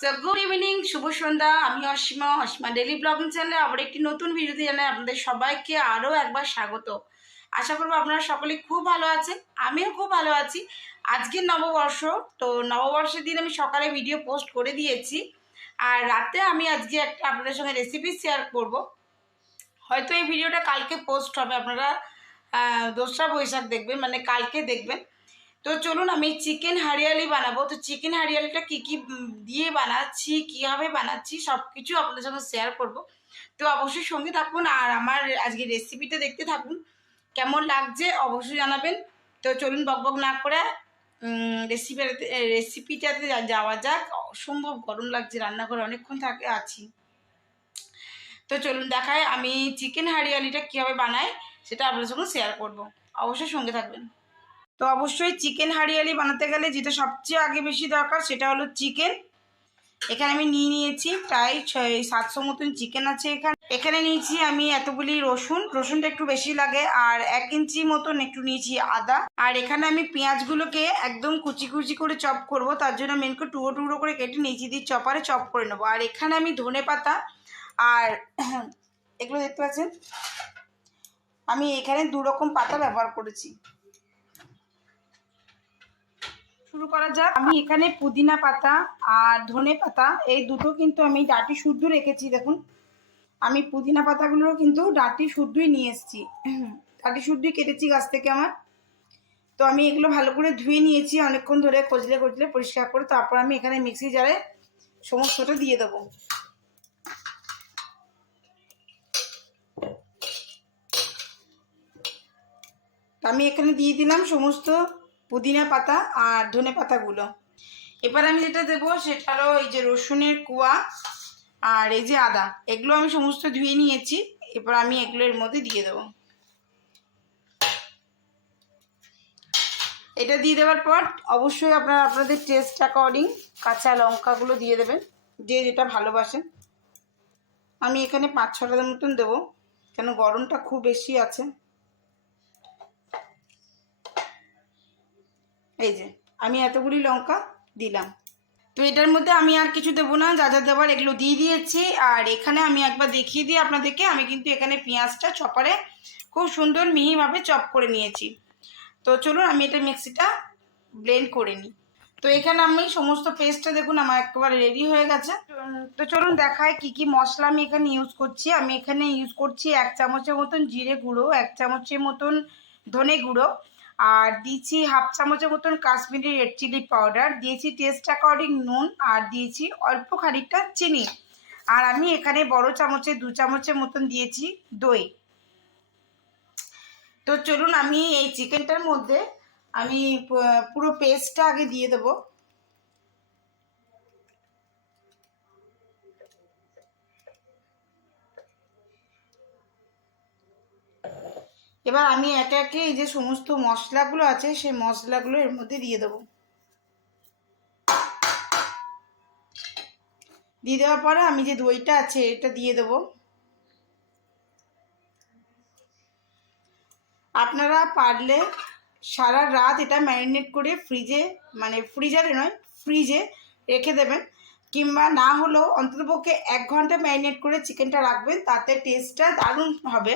So good evening, শুভ সন্ধ্যা। আমি Asima daily blogging চ্যানেলে আবার একটি নতুন ভিডিওতে জানাই আপনাদের সবাইকে আরও একবার স্বাগত। আশা করবো আপনারা সকলে খুব ভালো আছেন, আমিও খুব ভালো আছি। আজকে নববর্ষ, তো নববর্ষের দিন আমি সকালে ভিডিও পোস্ট করে দিয়েছি, আর রাতে আমি আজকে একটা আপনাদের সঙ্গে রেসিপি শেয়ার করব। হয়তো এই ভিডিওটা কালকে পোস্ট হবে, আপনারা 2রা বৈশাখ দেখবেন, মানে কালকে দেখবেন। তো চলুন, আমি চিকেন হারিয়ালি বানাবো। তো চিকেন হারিয়ালিটা কী কী দিয়ে বানাচ্ছি, কীভাবে বানাচ্ছি, সব কিছু আপনাদের সঙ্গে শেয়ার করব। তো অবশ্যই সঙ্গে থাকুন আর আমার আজকে রেসিপিটা দেখতে থাকুন। কেমন লাগছে অবশ্যই জানাবেন। তো চলুন বকবক না করে রেসিপিটাতে যাওয়া যাক। অসম্ভব গরম লাগছে, রান্নাঘরে অনেকক্ষণ আছি। তো চলুন দেখায় আমি চিকেন হারিয়ালিটা কীভাবে বানাই, সেটা আপনাদের সঙ্গে শেয়ার করব। অবশ্যই সঙ্গে থাকবেন। তো অবশ্যই চিকেন হারিয়ালি বানাতে গেলে যেটা সবচেয়ে আগে বেশি দরকার সেটা হলো চিকেন। এখানে আমি নিয়েছি প্রায় 700 মতন চিকেন আছে। এখানে নিয়েছি আমি এতগুলি রসুনটা একটু বেশি লাগে, আর 1 ইঞ্চি মতন একটু নিয়েছি আদা। আর এখানে আমি পেঁয়াজগুলোকে একদম কুচি কুচি করে চপ করব, তার জন্য মেন করে টুকরো টুকরো করে কেটে নিয়েছি, দিয়ে চপারে চপ করে নেবো। আর এখানে আমি ধনে পাতা আর এগুলো দেখতে পাচ্ছেন, আমি এখানে 2 রকম পাতা ব্যবহার করেছি। শুরু করা যাক। আমি এখানে পুদিনা পাতা আর ধনে পাতা এই দুটো কিন্তু আমি ডাঁটি শুদ্ধ রেখেছি। দেখুন, আমি পুদিনা পাতাগুলোও কিন্তু ডাঁটি শুদ্ধই নিয়ে এসেছি, ডাঁটি শুদ্ধই কেটেছি গাছ থেকে আমার। তো আমি এগুলো ভালো করে ধুয়ে নিয়েছি অনেকক্ষণ ধরে, কচলে কচলে পরিষ্কার করে। তারপর আমি এখানে মিক্সি জারে সমস্তটা দিয়ে দেবো। আমি এখানে দিয়ে দিলাম সমস্ত পুদিনা পাতা আর ধনে পাতাগুলো। এবার আমি যেটা দেবো সেটা হলো এই যে রসুনের কোয়া আর এই যে আদা, এগুলো আমি সমস্ত ধুয়ে নিয়েছি। এবার আমি এগুলো এর মধ্যে দিয়ে দেবো। এটা দিয়ে দেওয়ার পর অবশ্যই আপনারা আপনাদের টেস্ট অ্যাকর্ডিং কাঁচা লঙ্কাগুলো দিয়ে দেবেন, যে যেটা ভালোবাসেন। আমি এখানে 5-6টার মতন দেবো, কেন গরমটা খুব বেশি আছে। এই যে আমি এতগুলি লঙ্কা দিলাম। তো এটার মধ্যে আমি আর কিছু দেবো না, যা যা দেওয়ার এগুলো দিয়ে দিয়েছি। আর এখানে আমি একবার দেখিয়ে দিই আপনাদেরকে, আমি কিন্তু এখানে পেঁয়াজটা চপারে খুব সুন্দর মিহিভাবে চপ করে নিয়েছি। তো চলুন আমি এটা মিক্সিটা ব্লেন্ড করে নিই। তো এখানে আমি সমস্ত পেস্টটা দেখুন আমার একেবারে রেডি হয়ে গেছে। তো চলুন দেখায় কি কি মশলা আমি এখানে ইউজ করছি। আমি এখানে ইউজ করছি 1 চামচের মতন জিরে গুঁড়ো, 1 চামচের মতন ধনে গুঁড়ো, আর দিয়েছি 1/2 চামচের মতন কাশ্মীরি রেড চিলি পাউডার, দিয়েছি টেস্ট অ্যাকর্ডিং নুন, আর দিয়েছি অল্প খানিকটা চিনি। আর আমি এখানে বড় চামচে 2 চামচের মতন দিয়েছি দই। তো চলুন আমি এই চিকেনটার মধ্যে আমি পুরো পেস্টটা আগে দিয়ে দেবো। এবার আমি একে একে এই যে সমস্ত মশলাগুলো আছে সেই মশলাগুলো এর মধ্যে দিয়ে দেবো। দিয়ে দেওয়ার পরে আমি যে দইটা আছে এটা দিয়ে দেবো। আপনারা পারলে সারা রাত এটা ম্যারিনেট করে ফ্রিজে, মানে ফ্রিজারে নয় ফ্রিজে রেখে দেবেন, কিংবা না হলেও অন্ততপক্ষে 1 ঘন্টা ম্যারিনেট করে চিকেনটা রাখবেন, তাতে টেস্টটা দারুণ হবে।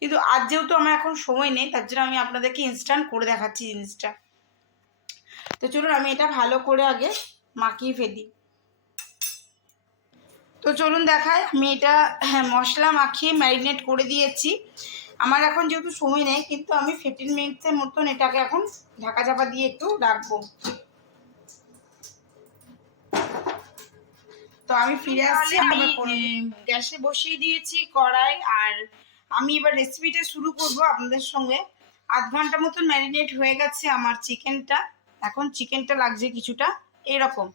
কিন্তু আজ যেহেতু আমার এখন সময় নেই, তার জন্য আমি আপনাদেরকে ইনস্ট্যান্ট করে দেখাচ্ছি জিনিসটা। তো চলুন আমি এটা ভালো করে আগে মাখিয়ে ফেলি। তো চলুন দেখায় আমি এটা মশলা মাখিয়ে ম্যারিনেট করে দিয়েছি। আমার এখন যেহেতু সময় নেই, কিন্তু আমি 15 মিনিটসের মতন এটাকে এখন ঢাকা চাপা দিয়ে একটু রাখবো। তো আমি ফিরে আসছি। আমি গ্যাসে বসিয়ে দিয়েছি কড়াই, আর আমি এবার রেসিপিটা শুরু করব আপনাদের সঙ্গে। 1/2 ঘন্টা মতন ম্যারিনেট হয়ে গেছে আমার চিকেনটা। এখন চিকেনটা লাগছে কিছুটা এরকম।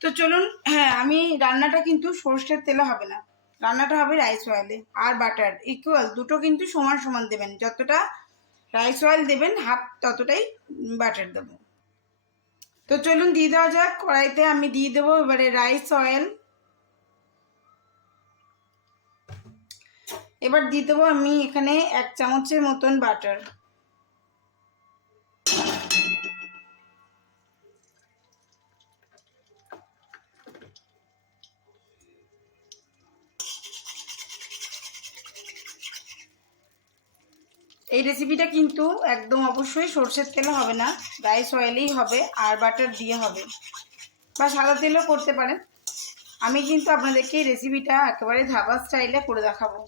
তো চলুন, হ্যাঁ, আমি রান্নাটা কিন্তু সরষের তেলে হবে না, রান্নাটা হবে রাইস অয়েলে। আর বাটার ইকুয়াল দুটো কিন্তু সমান সমান দেবেন, যতটা রাইস অয়েল দেবেন হাফ ততটাই বাটার দেবো। তো চলুন দিয়ে দেওয়া যাক। কড়াইতে আমি দিয়ে দেবো এবারে রাইস অয়েল। এবার দিয়ে দেবো আমি এখানে 1 চামচের মতন বাটার। এই রেসিপিটা কিন্তু একদম অবশ্যই সরষের তেলে হবে না, রাইস অয়েলেই হবে আর বাটার দিয়ে হবে, বা সাদা তেলও করতে পারেন। আমি কিন্তু আপনাদেরকে এই রেসিপিটা একেবারে ধাবা স্টাইলে করে দেখাবো।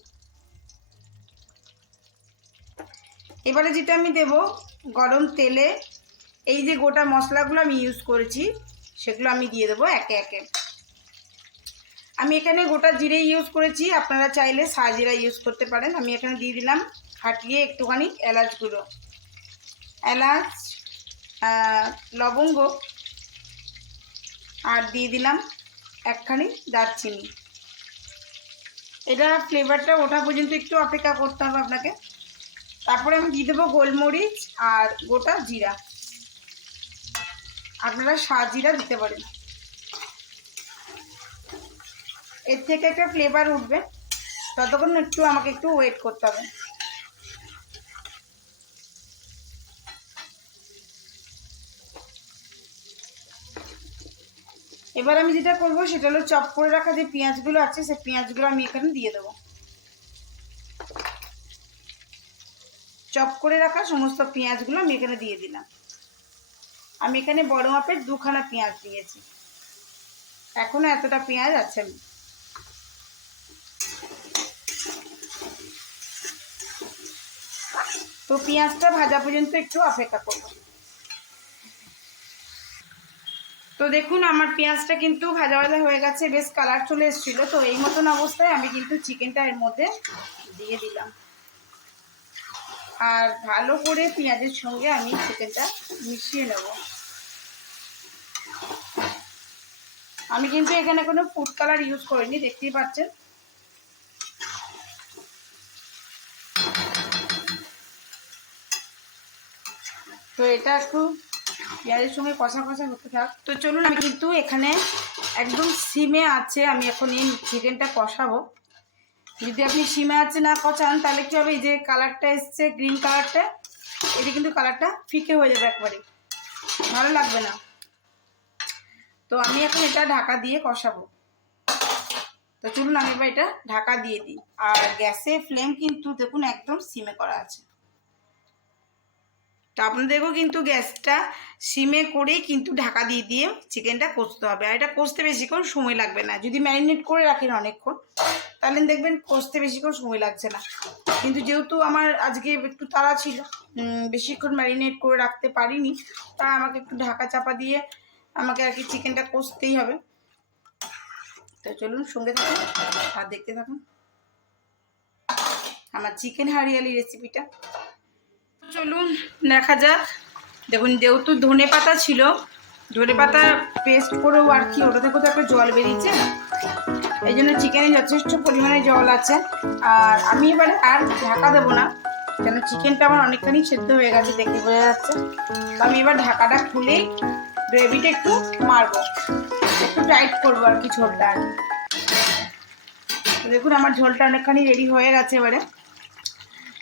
এবারে যেটা আমি দেব, গরম তেলে এই যে গোটা মশলাগুলো আমি ইউজ করেছি সেগুলো আমি দিয়ে দেবো একে একে। আমি এখানে গোটা জিরে ইউজ করেছি, আপনারা চাইলে সাজিরা ইউজ করতে পারেন। আমি এখানে দিয়ে দিলাম ফাটিয়ে একটুখানি এলাচ গুঁড়ো, এলাচ, লবঙ্গ, আর দিয়ে দিলাম একখানি দারচিনি। এটা ফ্লেভারটা ওঠা পর্যন্ত একটু অপেক্ষা করতে হবে আপনাকে। তারপরে আমি দিয়ে দেবো গোলমরিচ আর গোটা জিরা, আপনারা সাজিরা দিতে পারেন, এর থেকে একটা ফ্লেভার উঠবে। ততক্ষণ একটু আমাকে একটু ওয়েট করতে হবে। এবার আমি যেটা করব সেটা হলো চপ করে রাখা যে পেঁয়াজগুলো আছে সেই পেঁয়াজগুলো আমি এখানে দিয়ে দেবো। চপ করে রাখা সমস্ত পেঁয়াজগুলো আমি এখানে দিয়ে দিলাম। আমি এখানে বড় মাপের 2খানা পেঁয়াজ দিয়েছি, এখনো এতটা পেঁয়াজ আছে। তো পেঁয়াজটা ভাজা পর্যন্ত একটু অপেক্ষা করব। তো দেখুন আমার পেঁয়াজটা কিন্তু ভাজা ভাজা হয়ে গেছে, বেশ কালার চলে এসেছিল। তো এই মতন অবস্থায় আমি কিন্তু চিকেনটা এর মধ্যে দিয়ে দিলাম, আর ভালো করে পেঁয়াজের সঙ্গে আমি চিকেনটা মিশিয়ে নেব। আমি কিন্তু এখানে কোনো ফুড কালার ইউজ করিনি, দেখতেই পাচ্ছেন। তো এটা একটু পেঁয়াজের সঙ্গে কষা কষা হতে থাক। তো চলুন, আমি কিন্তু এখানে একদম সিমে আছে আমি এখন এই চিকেনটা কষাবো। যদি আপনি সিমে আছে না কষান তাহলে কী হবে, এই যে কালারটা এসছে গ্রিন কালারটা, এটা কিন্তু কালারটা ফিকে হয়ে যাবে, একবারে ভালো লাগবে না। তো আমি এখন এটা ঢাকা দিয়ে কষাবো। তো চলুন আমি এবার এটা ঢাকা দিয়ে দিই। আর গ্যাসের ফ্লেম কিন্তু দেখুন একদম সিমে করা আছে। তো আপনাদেরকেও কিন্তু গ্যাসটা সিমে করেই কিন্তু ঢাকা দিয়ে দিয়ে চিকেনটা কষতে হবে। আর এটা কষতে বেশিক্ষণ সময় লাগবে না, যদি ম্যারিনেট করে রাখেন অনেকক্ষণ তাহলে দেখবেন কষতে বেশিক্ষণ সময় লাগছে না। কিন্তু যেহেতু আমার আজকে একটু তাড়া ছিল, বেশিক্ষণ ম্যারিনেট করে রাখতে পারিনি, তাই আমাকে একটু ঢাকা চাপা দিয়ে আমাকে আর কি চিকেনটা কষতেই হবে। তো চলুন সঙ্গে থাকুন আর দেখতে থাকুন আমার চিকেন হারিয়ালি রেসিপিটা। চলুন দেখা যাক। দেখুন যেহেতু ধনে পাতা ছিল, ধনে পাতা পেস্ট করেও আর কি ওটা থেকে তো একটা জল বেরিয়েছে, এই জন্য চিকেনে যথেষ্ট পরিমাণে জল আছে। আর আমি এবারে আর ঢাকা দেবো না, কেন চিকেনটা আমার অনেকখানি সেদ্ধ হয়ে গেছে, দেখে বোঝা যাচ্ছে। তো আমি এবার ঢাকাটা খুলেই গ্রেভিটা একটু মারবো, একটু টাইট করবো আর কি ঝোলটা। আর দেখুন আমার ঝোলটা অনেকখানি রেডি হয়ে গেছে। এবারে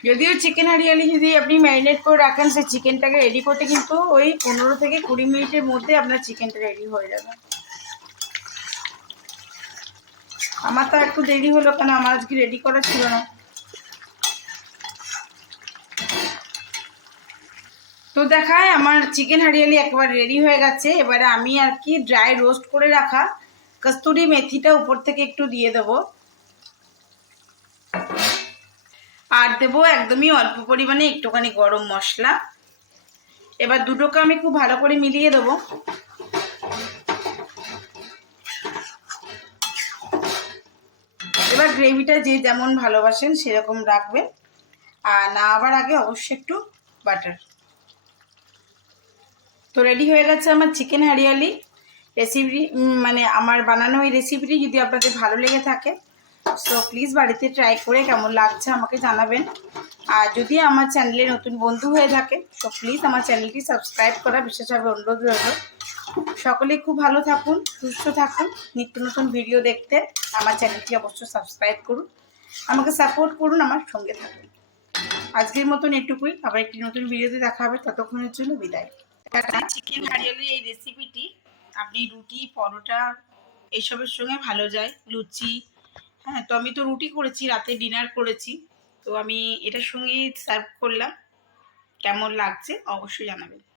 যদিও চিকেন হারিয়ালি যদি আপনি ম্যারিনেট করে রাখেন, সেই চিকেনটাকে রেডি করতে কিন্তু ওই 15 থেকে 20 মিনিটের মধ্যে আপনার চিকেনটা রেডি হয়ে যাবে। আমার তো একটু দেরি হলো, কেন আমার আজকে রেডি করা ছিল না। তো দেখায় আমার চিকেন হারিয়ালি একবার রেডি হয়ে গেছে। এবারে আমি আর কি ড্রাই রোস্ট করে রাখা কস্তুরি মেথিটা উপর থেকে একটু দিয়ে দেবো, আর দেবো একদমই অল্প পরিমাণে একটুখানি গরম মশলা। এবার দুটোকে আমি খুব ভালো করে মিলিয়ে দেবো। এবার গ্রেভিটা যে যেমন ভালোবাসেন সেরকম রাখবেন, আর নামাবার আগে অবশ্যই একটু বাটার। তো রেডি হয়ে গেছে আমার চিকেন হারিয়ালি রেসিপি। মানে আমার বানানো এই রেসিপিটি যদি আপনাদের ভালো লেগে থাকে তো প্লিজ বাড়িতে ট্রাই করে কেমন লাগছে আমাকে জানাবেন। আর যদি আমার চ্যানেলে নতুন বন্ধু হয়ে থাকে তো প্লিজ আমার চ্যানেলটি সাবস্ক্রাইব করা বিশেষভাবে অনুরোধ রইল। সকলেই খুব ভালো থাকুন, সুস্থ থাকুন। নিত্য নতুন ভিডিও দেখতে আমার চ্যানেলটি অবশ্যই সাবস্ক্রাইব করুন, আমাকে সাপোর্ট করুন, আমার সঙ্গে থাকুন। আজকের মতন এটুকুই, আবার একটি নতুন ভিডিওতে দেখা হবে, ততক্ষণের জন্য বিদায়। চিকেন হারিয়ালি এই রেসিপিটি আপনি রুটি, পরোটা এইসবের সঙ্গে ভালো যায়, লুচি। হ্যাঁ, তো আমি তো রুটি করেছি, রাতে ডিনার করেছি। তো আমি এটার সঙ্গেই সার্ভ করলাম। কেমন লাগছে অবশ্যই জানাবেন।